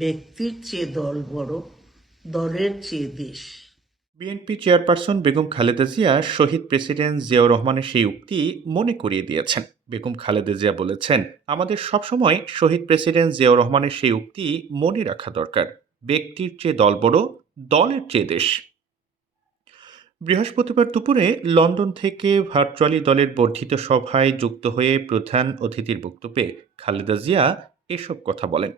ব্যক্তির চেয়ে দল বড়, দলের চেয়ে দেশ বিএনপি চেয়ারপারসন বেগম খালেদা জিয়া শহীদ প্রেসিডেন্ট জিয়াউর রহমানের সেই উক্তি মনে করিয়ে দিয়েছেন। বেগম খালেদা জিয়া বলেছেন, আমাদের সবসময় শহীদ প্রেসিডেন্ট জিয়াউর রহমানের সেই উক্তি মনে রাখা দরকার। ব্যক্তির চেয়ে দল বড়, দলের চেয়ে দেশ বৃহস্পতিবার দুপুরে লন্ডন থেকে ভার্চুয়ালি দলের বর্ধিত সভায় যুক্ত হয়ে প্রধান অতিথির বক্তব্যে খালেদা জিয়া এসব কথা বলেন।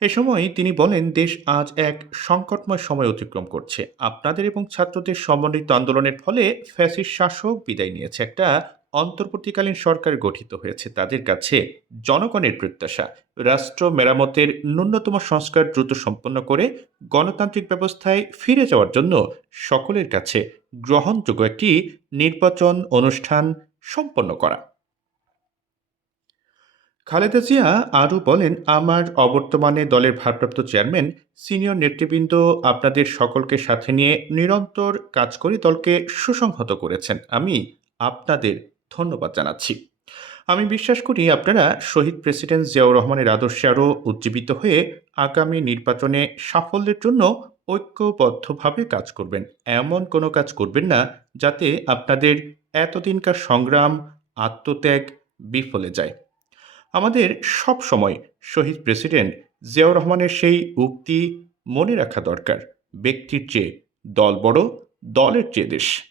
এ সময় তিনি বলেন, দেশ আজ এক সংকটময় সময় অতিক্রম করছে। আপনাদের এবং ছাত্রদের সমন্বিত আন্দোলনের ফলে ফ্যাসিস্ট শাসক বিদায় নিয়েছে। একটা অন্তর্বর্তীকালীন সরকার গঠিত হয়েছে। তাদের কাছে জনগণের প্রত্যাশা। রাষ্ট্র মেরামতের ন্যূনতম সংস্কার দ্রুত সম্পন্ন করে গণতান্ত্রিক ব্যবস্থায় ফিরে যাওয়ার জন্য সকলের কাছে গ্রহণযোগ্য একটি নির্বাচন অনুষ্ঠান সম্পন্ন করা। খালেদা জিয়া আরও বলেন, আমার অবর্তমানে দলের ভারপ্রাপ্ত চেয়ারম্যান, সিনিয়র নেতৃবৃন্দ, আপনাদের সকলকে সাথে নিয়ে নিরন্তর কাজ করে দলকে সুসংহত করেছেন। আমি আপনাদের ধন্যবাদ জানাচ্ছি। আমি বিশ্বাস করি আপনারা শহীদ প্রেসিডেন্ট জিয়াউর রহমানের আদর্শে আরও উজ্জীবিত হয়ে আগামী নির্বাচনে সাফল্যের জন্য ঐক্যবদ্ধভাবে কাজ করবেন। এমন কোনো কাজ করবেন না যাতে আপনাদের এতদিনকার সংগ্রাম, আত্মত্যাগ বিফলে যায়। আমাদের সব সময় শহীদ প্রেসিডেন্ট জিয়াউর রহমানের সেই উক্তি মনে রাখা দরকার, ব্যক্তির চেয়ে দল বড়, দলের চেয়ে দেশ।